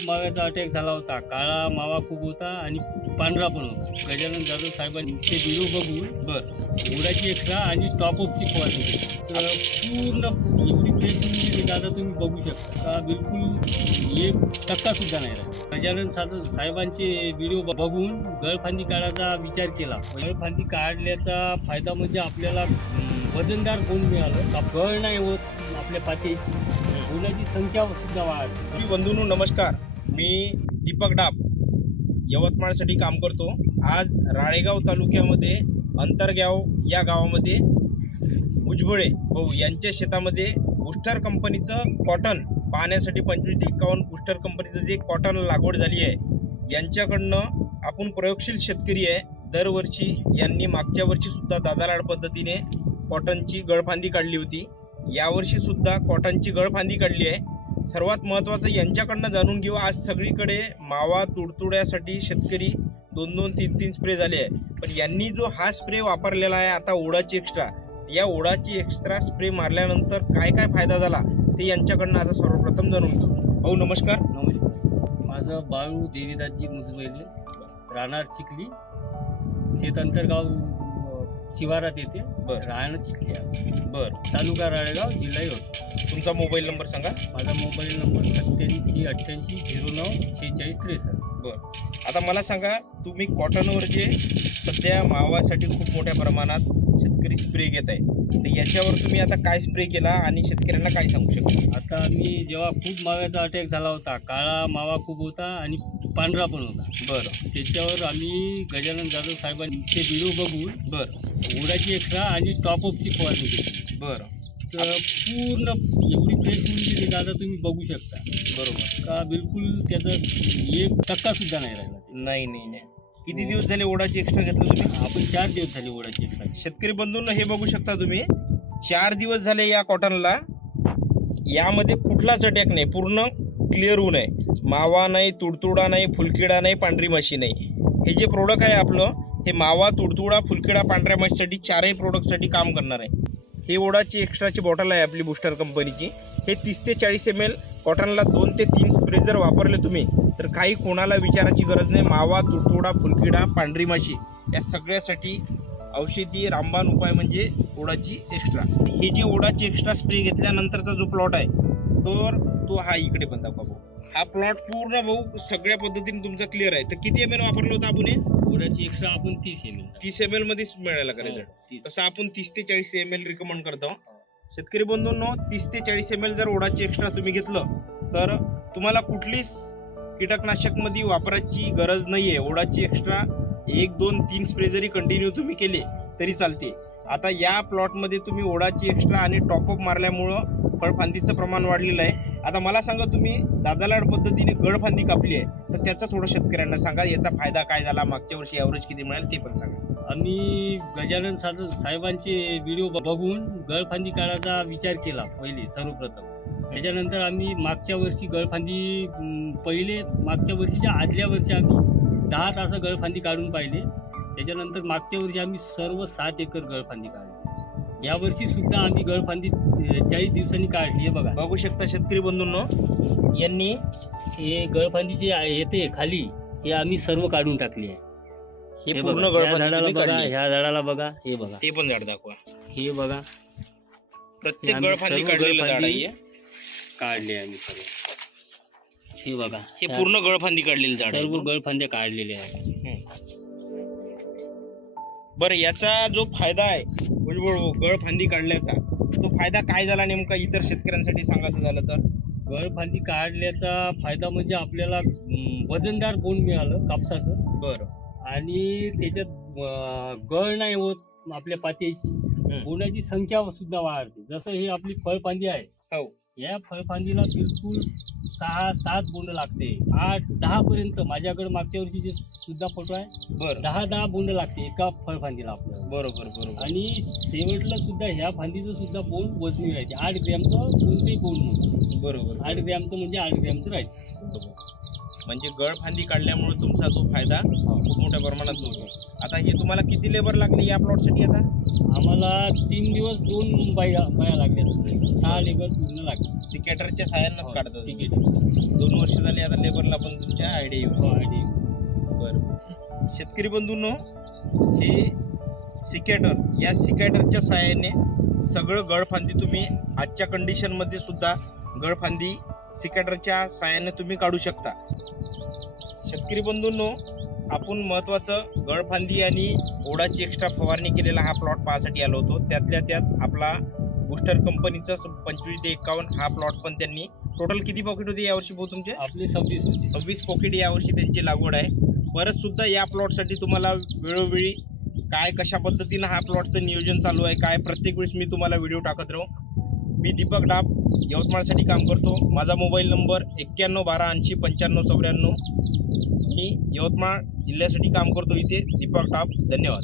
खूप माव्याचा अटॅक झाला होता. काळा मावा खूप होता आणि पांढरा पण होता. गजानन जाधव साहेबांनी ते व्हिडिओ बघून बर उडाची एक्स्ट्रा आणि टॉपअपची फवारणी तर पूर्ण एवढी फ्रेश होऊन दादा तुम्ही बघू शकता. बिलकुल एक टक्का सुद्धा नाही राहिला. गजानन साधव साहेबांचे व्हिडिओ बघून गळफांदी काढायचा विचार केला. गळफांदी काढल्याचा फायदा म्हणजे आपल्याला वजनदार गुण मिळालं? का गळ नाही होत आपल्या पात्याची गुणाची संख्या सुद्धा वाढ श्री बंधूंनो नमस्कार. मी दीपक डाब यवतमाळसाठी काम करतो. आज राळेगाव तालुक्यामध्ये अंतरगाव या गावामध्ये उजबळे भाऊ यांच्या शेतामध्ये बुस्टर कंपनीचं कॉटन पाहण्यासाठी पंचवीस एकावन्न बुस्टर कंपनीचं जे कॉटन लागवड झाली आहे यांच्याकडनं आपण प्रयोगशील शेतकरी आहे. दरवर्षी यांनी मागच्या वर्षीसुद्धा दादालाड पद्धतीने कॉटनची गळफांदी काढली होती. यावर्षीसुद्धा कॉटनची गळफांदी काढली आहे. सर्वात महत्त्वाचं यांच्याकडनं जाणून घेऊ. आज सगळीकडे मावा तुडतुड्यासाठी शेतकरी दोन दोन तीन तीन स्प्रे झाले आहे. पण यांनी जो हा स्प्रे वापरलेला आहे आता ओढाची एक्स्ट्रा या ओढाची एक्स्ट्रा स्प्रे मारल्यानंतर काय काय फायदा झाला ते यांच्याकडनं आता सर्वप्रथम जाणून घेऊ. भाऊ नमस्कार. नमस्कार. माझं बाळू देवीदासजी मुजबैले राहणार चिखली शेत अंतरगाव शिवारात येते बरं. राहणं चिखली. बर. तालुका राळेगाव जिल्हा यवतमाळ तुमचा मोबाईल नंबर सांगा. माझा मोबाईल नंबर सत्याऐंशी अठ्ठ्याऐंशी झिरो नऊ शेहेचाळीस त्रेसष्ट. आता मला सांगा तुम्ही कॉटनवर जे सध्या मावासाठी खूप मोठ्या प्रमाणात शेतकरी स्प्रे घेत आहे तर याच्यावर तुम्ही आता काय स्प्रे केला आणि शेतकऱ्यांना काय सांगू शकता? आता मी जेव्हा खूप माव्याचा अटॅक झाला होता काळा मावा खूप होता आणि पांढरा पण होता. बरं. त्याच्यावर आम्ही गजानन जाधव साहेबांचे व्हिडिओ बघून बरं. उडाची एक्स्ट्रा आणि टॉपअपची फवारणी केली बरं. तर पूर्ण एवढी फ्रेश होऊन गेली दादा तुम्ही बघू शकता. बरोबर. का बिलकुल त्याचं एक टक्का सुद्धा नाही राहिला. नाही नाही नाही. किती दिवस झाले ओढाची एक्स्ट्रा घेतलं तुम्ही? आपण चार दिवस झाले ओढाची एक्स्ट्रा शेतकरी बंधूंना हे बघू शकता तुम्ही. चार दिवस झाले या कॉटनला यामध्ये कुठलाच अटॅक नाही. पूर्ण क्लिअर होऊन आहे मावा नाही तुडतुडा नाही फुलकिडा नाही पांढरी माशी नाही. हे जे प्रोडक्ट आहे आपलं हे मावा तुडतुडा फुलकिडा पांढऱ्या माशीसाठी चारही प्रोडक्टसाठी काम करणार आहे. हे ओढाची एक्स्ट्राची बॉटल आहे आपली बुस्टर कंपनीची हे तीस ते चाळीस एम एल कॉटनला दोन ते तीन स्प्रे जर वापरले तुम्ही तर काही कोणाला विचारायची गरज नाही. मावा तुडतुडा फुलकिडा पांढरी माशी या सगळ्यासाठी औषधी रामबाण उपाय म्हणजे ओढाची एक्स्ट्रा हे जे ओढाची एक्स्ट्रा स्प्रे घेतल्यानंतरचा जो प्लॉट आहे तर तो हा इकडे पण दाखवा हा प्लॉट पूर्ण भाऊ सगळ्या पद्धतीने तुमचा क्लिअर आहे. तर किती एम एल वापरलं होतं आपण हे? एक्स्ट्रा आपण तीस एम एल तीस एम एल मध्येच मिळायला करायचं तीस. तसं आपण तीस ते चाळीस एम एल रिकमेंड करतो शेतकरी बंधूंनो तीस ते चाळीस एम एल जर ओढाची एक्स्ट्रा तुम्ही घेतलं तर तुम्हाला कुठलीच कीटकनाशकमध्ये वापरायची गरज नाही आहे ओढाची एक्स्ट्रा एक दोन तीन स्प्रे जरी कंटिन्यू तुम्ही केले तरी चालते. आता या प्लॉटमध्ये तुम्ही ओढाची एक्स्ट्रा आणि टॉपअप मारल्यामुळं फळफांदीचं प्रमाण वाढलेलं आहे. आता मला सांगा तुम्ही दादालाड पद्धतीने गडफांदी कापली आहे तर त्याचा थोडं शेतकऱ्यांना सांगा याचा फायदा काय झाला मागच्या वर्षी ॲव्हरेज किती मिळाल ते पण सांगा. आम्ही गजानन साधव साहेबांचे व्हिडिओ बघून गळफांदी काढायचा विचार केला पहिले सर्वप्रथम. त्याच्यानंतर आम्ही मागच्या वर्षी गळफांदी पहिले मागच्या वर्षीच्या आदल्या वर्षी आम्ही दहा तास गळफांदी काढून पाहिले. त्याच्यानंतर मागच्या वर्षी आम्ही सर्व सात एकर गळफांदी काढली. या वर्षी सुद्धा आम्ही गळफांदी चाळीस दिवसांनी काढली हे बघा. बघू शकता शेतकरी बंधूंनो यांनी हे गळफांदी जे आहे- येते खाली हे आम्ही सर्व काढून टाकली आहे. हे हे पूर्ण बघा, ह्या झाडाला गळफांदी बघा काढली ह्या झाडाला बघा हे बघा. ते पण झाड दाखवा. हे बघा. प्रत्येक आम्ही गळफांदी सर्व काढलेलं झाड गळफांदी आहे. काढले आम्ही सर्व हे बघा. हे ह्या पूर्ण गळफांदी काढलेलं झाड आहे. सर्व गळफांद्या काढलेल्या आहेत बरं याचा जो फायदा आहे भुजबळ भाऊ, गळफांदी काढल्याचा. तो फायदा काय झाला नेमका इतर शेतकऱ्यांसाठी सांगायचं झालं तर? गळफांदी काढल्याचा फायदा म्हणजे आपल्याला वजनदार बोंड मिळालं कापसाचं. बरं. आणि त्याच्यात गळ नाही होत आपल्या पात्याची बोंडाची संख्या सुद्धा वाढते. जसं हे आपली फळफांदी आहे. हो. या फळफांदीला बिलकुल सहा सात बोंड लागते. आठ दहा पर्यंत माझ्याकडे मागच्या वर्षीचे सुद्धा फोटो आहे बरं. दहा दहा बोंड लागते एका फळफांदीला आपल्याला. बरोबर बरोबर. आणि शेवटला सुद्धा ह्या फांदीचं सुद्धा बोंड वजनी राहते. आठ ग्रॅमचं कोणतेही बोंड म्हणतो बरोबर. आठ ग्रॅमचं म्हणजे आठ ग्रॅमचं राहते. म्हणजे गळफांदी काढल्यामुळे तुमचा तो फायदा खूप मोठ्या प्रमाणात होतो. आता हे तुम्हाला किती लेबर लागले या प्लॉटसाठी आता? आम्हाला तीन दिवस दोन बाया बाया लागल्या. सहा लेबर पूर्ण लागले. सिकेटरच्या साह्यानंच हो, काढतात तिकीट दोन वर्ष झाले आता लेबरला पण तुमच्या आयडिया येऊन. हो, आणि बरं. शेतकरी बंधूंनो हे सिकॅटर या सिकॅटरच्या सहाय्याने सगळं गळफांदी तुम्ही आजच्या कंडिशनमध्ये सुद्धा गळफांदी सिकॅटरच्या सहाय्याने तुम्ही काढू शकता. शेतकरी बंधूंनो आपण महत्त्वाचं गळफांदी आणि ओढाची एक्स्ट्रा फवारणी केलेला हा प्लॉट पाहण्यासाठी आलो होतो. त्यातल्या त्यात आपला बुस्टर कंपनीचा पंचवीस ते एकावन्न हा प्लॉट पण त्यांनी टोटल किती पॉकेट होते यावर्षी भाऊ तुमचे? आपली सव्वीस सव्वीस पॉकेट यावर्षी त्यांची लागवड आहे. परत सुद्धा या प्लॉटसाठी तुम्हाला वेळोवेळी काय कशा पद्धतीनं हा प्लॉटचं नियोजन चालू आहे काय प्रत्येक वेळेस मी तुम्हाला व्हिडिओ टाकत राहू. मी दीपक डाब यवतमाळसाठी काम करतो. माझा मोबाईल नंबर एक्क्याण्णव बारा ऐंशी पंच्याण्णव चौऱ्याण्णव. मी यवतमाळ जिल्ह्यासाठी काम करतो इथे. दीपक टाप धन्यवाद.